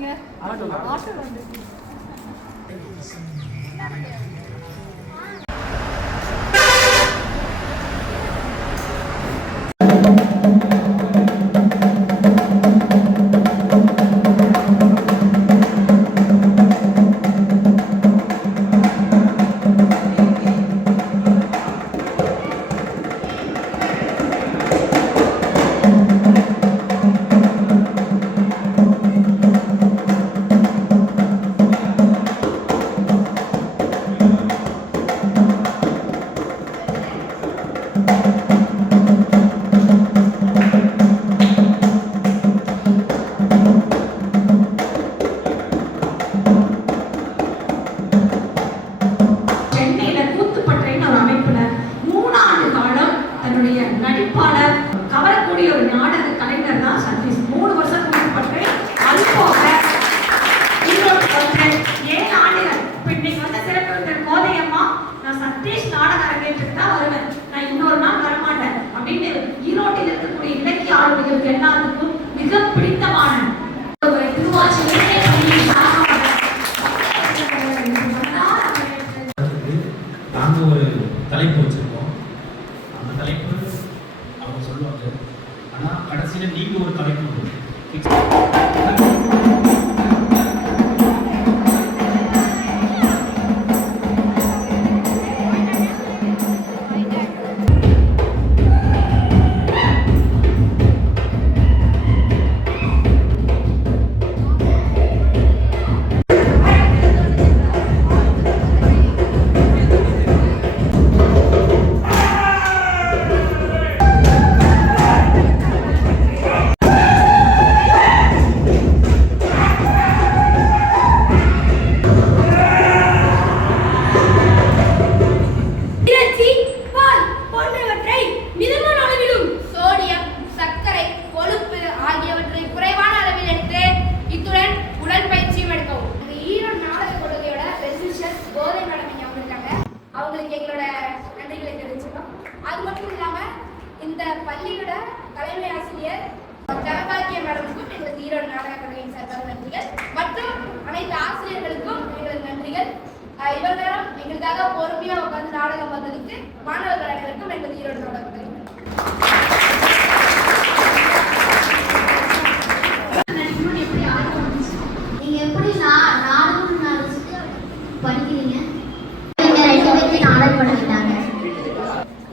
வந்தீங்க? ஆட்டோ வந்து. நடிப்பாளர் கவரக்கூடிய ஒரு நாடக கலைஞர் தான் சதீஷ். 3 வருஷம் கூட்டப்பட்டு அது போக 7 ஆண்டுகள். இப்போ இன்னைக்கு வந்து சிறப்பு விருந்தினர் கோதையம்மா, நான் சதீஷ் நாடக அரங்கேற்றத்துக்கு தான் வருவேன், நான் இன்னொரு நாள் வரமாட்டேன் அப்படின்னு ஈரோட்டில் இருக்கக்கூடிய இலக்கிய ஆளுநர்களுக்கு எல்லாத்துக்கும் மிக பிடித்தமான திருவாச்சி நாங்கள் ஒரு தலைப்பு வச்சிருக்கோம். அந்த தலைப்பு அவங்க சொல்லுவாங்க, ஆனால் கடைசியில் நீங்கள் ஒரு தலைப்பு பள்ளியோட தலைமை ஆசிரியர் ஜனபாக்கிய மேடமுக்கும் எங்களுக்கு ஈரோடு நாடக கலையின் சார்பாக நன்றிகள் மற்றும் அனைத்து ஆசிரியர்களுக்கும் எங்களுக்கு நன்றிகள். இவ்வளவு நேரம் எங்களுக்காக பொறுமையா உட்கார்ந்து நாடகம் வந்ததுக்கு மாணவர்கள் அனைவருக்கும் எங்களுக்கு ஈரோடு நாடக கலை நீங்க எப்படி நாடகம் படிக்கிறீங்க? நாடகம் பண்ணிட்டாங்க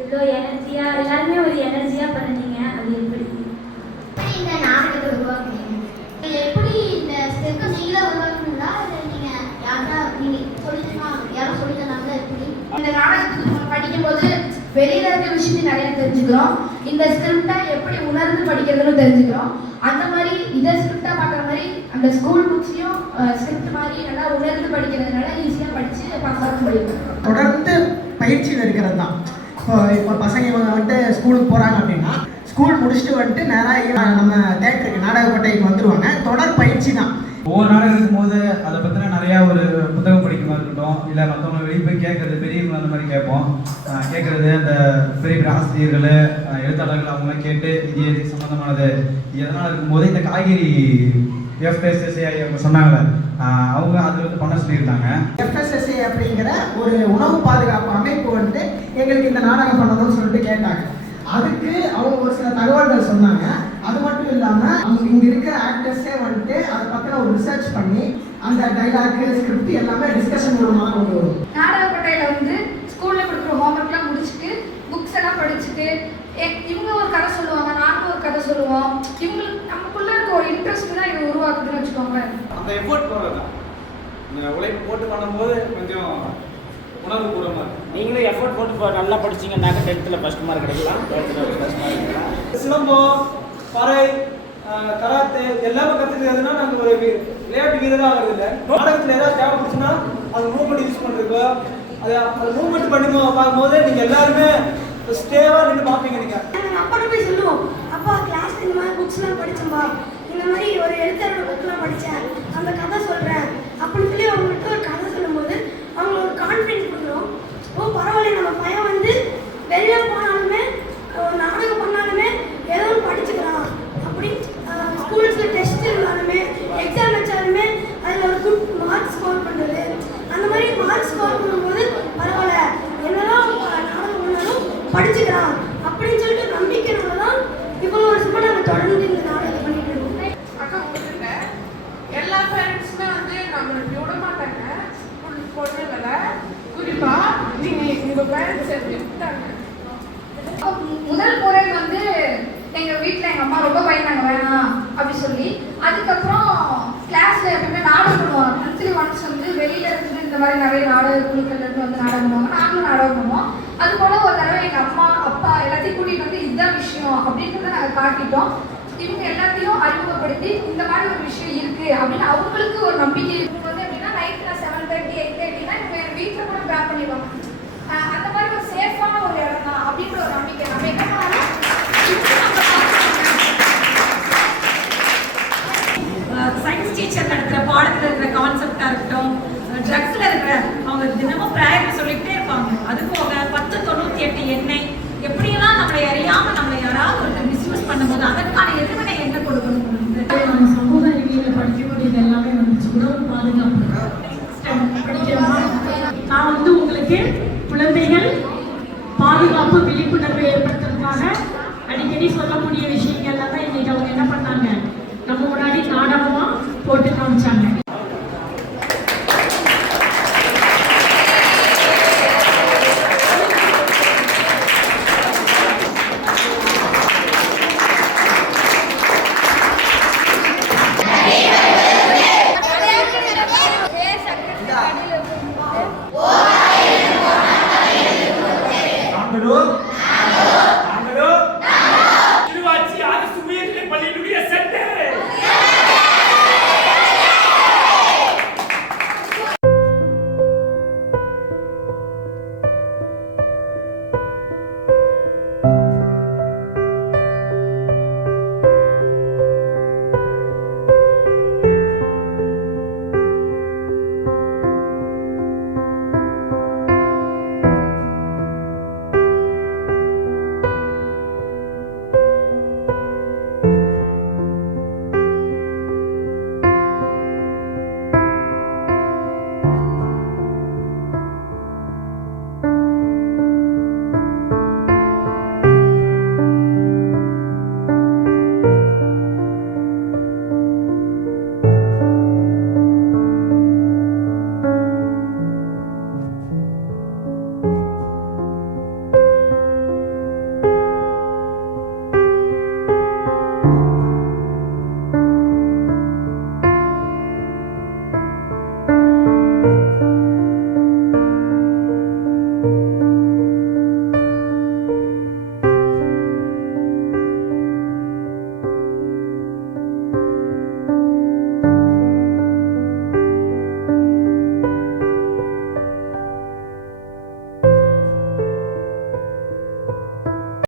இவ்வளோ எனர்ஜியா எல்லாருமே ஒரு எனர்ஜியா பண்ணீங்க. அது எப்படி இந்த நாடகத்தை உருவாக்குனீங்க? எப்படி இந்த ஸ்டெப்பை நீங்களே உருவாக்குனீங்களா இல்லை நீங்க நீங்க சொல்லிட்டீங்கன்னா யாரும் சொல்லி தந்தாங்க? எப்படி இந்த நாடகத்துக்கு படிக்கும்போது வெளியில இருக்க விஷயத்தை நிறைய தெரிஞ்சுக்கிறோம். இந்த ஸ்கிரிப்டை எப்படி உணர்ந்து படிக்கிறதுன்னு தெரிஞ்சுக்கிறோம். அந்த மாதிரி இதை ஸ்கிரிப்டா பார்க்குற மாதிரி அந்த ஸ்கூல் புக்ஸ்லையும் ஸ்கிரிப்ட் மாதிரி நல்லா உணர்ந்து படிக்கிறதுனால ஈஸியாக படித்து பாஸ் ஆக முடியும். தொடர்ந்து பயிற்சியில் இருக்கிறது தான். இப்போ பசங்க இவங்க வந்துட்டு ஸ்கூலுக்கு போகிறாங்க அப்படின்னா ஸ்கூல் முடிச்சுட்டு வந்துட்டு நேராக நம்ம தேட்டருக்கு நாடக கொட்டைக்கு வந்துடுவாங்க. தொடர் பயிற்சி தான். ஒவ்வொரு நாடகம் இருக்கும்போது அதை பற்றின நிறையா ஒரு புத்தகம் படிக்கமா இருக்கட்டும், இல்லை மற்றவங்க வெளியே போய் கேட்கறது, பெரியவங்க அந்த மாதிரி கேட்போம். கேட்கறது அந்த பெரிய பெரிய ஆசிரியர்கள், எழுத்தாளர்கள் அவங்களாம் கேட்டு இது எது சம்மந்தமானது எதனால் இருக்கும்போது இந்த காய்கறி எஃப்எஸ்எஸ்ஏ அவங்க சொன்னாங்களே, அவங்க அதில் வந்து பண்ண சொல்லியிருந்தாங்க. எஃப்எஸ்எஸ்ஏ அப்படிங்கிற ஒரு உணவு பாதுகாப்பு அமைப்பு வந்துட்டு எங்களுக்கு இந்த நாடகம் பண்ணணும்னு சொல்லிட்டு கேட்டாங்க. அதுக்கு அவங்க ஒரு சில தகவல்கள் சொன்னாங்க. அது மட்டும் இல்லாமல் அவங்க இங்கே இருக்கிற ஆக்டர்ஸே வந்துட்டு அதை பற்றின ஒரு ரிசர்ச் பண்ணி அந்த டைலாக் ஸ்கிரிப்ட் எல்லாமே டிஸ்கஷன் மூலமாக கொண்டு வரும். நாடக கொட்டையில் வந்து ஸ்கூலில் கொடுக்குற ஹோம்ஒர்க்லாம் முடிச்சுட்டு புக்ஸ் எல்லாம் படிச்சுட்டு இவங்க ஒரு கதை சொல்லுவாங்க, நாங்கள் ஒரு கதை சொல்லுவோம். இவங்களுக்கு நமக்குள்ள இருக்க ஒரு இன்ட்ரெஸ்ட் தான் இதை உருவாக்குதுன்னு வச்சுக்கோங்க. அந்த எஃபோர்ட் போடுறதான் இந்த உழைப்பு போட்டு பண்ணும்போது கொஞ்சம் உணர்வு கூடமா இருக்கும். நீங்களும் எஃபோர்ட் போட்டு நல்லா படிச்சிங்கன்னாக்க 10th ஃபர்ஸ்ட் மார்க் கிடைக்கலாம், 12th ஃபர்ஸ்ட் மார்க் கிடைக்கலாம். சிலம்பம், பறை, கராத்தே எல்லாமே கற்றுக்கிறதுனா நாங்கள் ஒரு விளையாட்டு வீரராக ஆகிறது இல்லை. நாடகத்தில் ஏதாவது தேவைப்படுச்சுன்னா அது மூவ்மெண்ட் யூஸ் பண்ணுறப்போ அது மூவ்மெண்ட் பண்ணி பார்க்கும்போது நீங்கள் எல்லாருமே ஸ்டேவாக நின்று பார்ப்பீங்க. நீங்கள் அப்பா போய் சொல்லுவோம், அப்பா கிளாஸில் இந்த மாதிரி புக்ஸ்லாம் படித்தோம்பா, இந்த மாதிரி ஒரு எழுத்தாளோட புக்கெலாம் படித்தேன், அந்த கதை சொல்கிறேன் அப்படின்னு சொல்லி அவங்கள்ட்ட ஒரு கதை சொல்லும்போது அவங்க ஒரு கான்ஃபிடென்ஸ் கொடுக்குறோம். ஓ பரவாயில்ல, நம்ம பையன் வந்து வெளியே போனாலுமே ஒரு நாடகம் பண்ணாலுமே ஏதோ ஒன்று படிச்சுக்கலாம் அப்படி. ஸ்கூல்ஸில் டெஸ்ட் இருந்தாலுமே எக்ஸாம் வச்சாலுமே படிச்சுக்கிறான் அப்படின்னு சொல்லிட்டு நம்பிக்கைனால தான் இவ்வளோ வருஷமா நாங்கள் தொடர்ந்து இந்த நாடகத்தை பண்ணிட்டு இருக்கோம். அக்கா கொடுத்துருங்க எல்லா பேரண்ட்ஸுமே வந்து நம்மளுக்கு விட மாட்டாங்க பொண்ணுங்களை குறிப்பா நீங்க உங்க பேரண்ட்ஸ் விட்டாங்க. முதல் முறை வந்து எங்க வீட்டில் எங்க அம்மா ரொம்ப பயந்தாங்க வேணாம் அப்படி சொல்லி. அதுக்கப்புறம் கிளாஸ்ல எப்பவுமே நாடகம் பண்ணுவோம். மந்த்லி ஒன்ஸ் வந்து வெளியில இருந்து இந்த மாதிரி நிறைய நாடக குழுக்கள்ல இருந்து வந்து நாடகம் பண்ணுவாங்க. நாங்களும் நாடகம் பண்ணுவோம். அது போல ஒரு தடவை எங்க அம்மா அப்பா எல்லாத்தையும் கூட்டிட்டு வந்து இதுதான் விஷயம் அப்படின்றத நாங்கள் காட்டிட்டோம். இவங்க எல்லாத்தையும் அறிமுகப்படுத்தி இந்த மாதிரி ஒரு விஷயம் இருக்கு அப்படின்னு அவங்களுக்கு ஒரு நம்பிக்கை இருக்கு. வந்து எப்படின்னா நைட்ல 7:30 8:30 இவங்க எங்க வீட்டில் கூட ட்ராப் பண்ணிடுவாங்க. அந்த மாதிரி ஒரு சேஃபான ஒரு இடம் தான் அப்படின்ற ஒரு நம்பிக்கை. நம்ம என்ன பண்ணாலும் சயின்ஸ் டீச்சர் நடத்துகிற பாடத்தில் இருக்கிற கான்செப்டாக இருக்கட்டும், ட்ரக்ஸில் இருக்கிற அவங்க தினமும் ப்ரேயர் சொல்லிகிட்டே இருப்பாங்க. அது போக 1098 எண்ணெய் எப்படியெல்லாம் நம்மளை அறியாமல் நம்மளை யாராவது ஒருத்தர் மிஸ்யூஸ் பண்ணும்போது அதற்கான எதிர்வினை என்ன கொடுக்கணும். நம்ம சமூக அறிவியலில் படிக்கக்கூடியது எல்லாமே வந்துச்சு. உணவு பாதுகாப்பு படிக்கிறோம். நான் வந்து உங்களுக்கு குழந்தைகள் பாதுகாப்பு விழிப்புணர்வு ஏற்படுத்துறதுக்காக அடிக்கடி சொல்லக்கூடிய விஷயங்கள்லாம் தான் இன்னைக்கு அவங்க என்ன பண்ணாங்க, நம்ம முன்னாடி நாடகமா போட்டு காமிச்சாங்க. நாங்களும்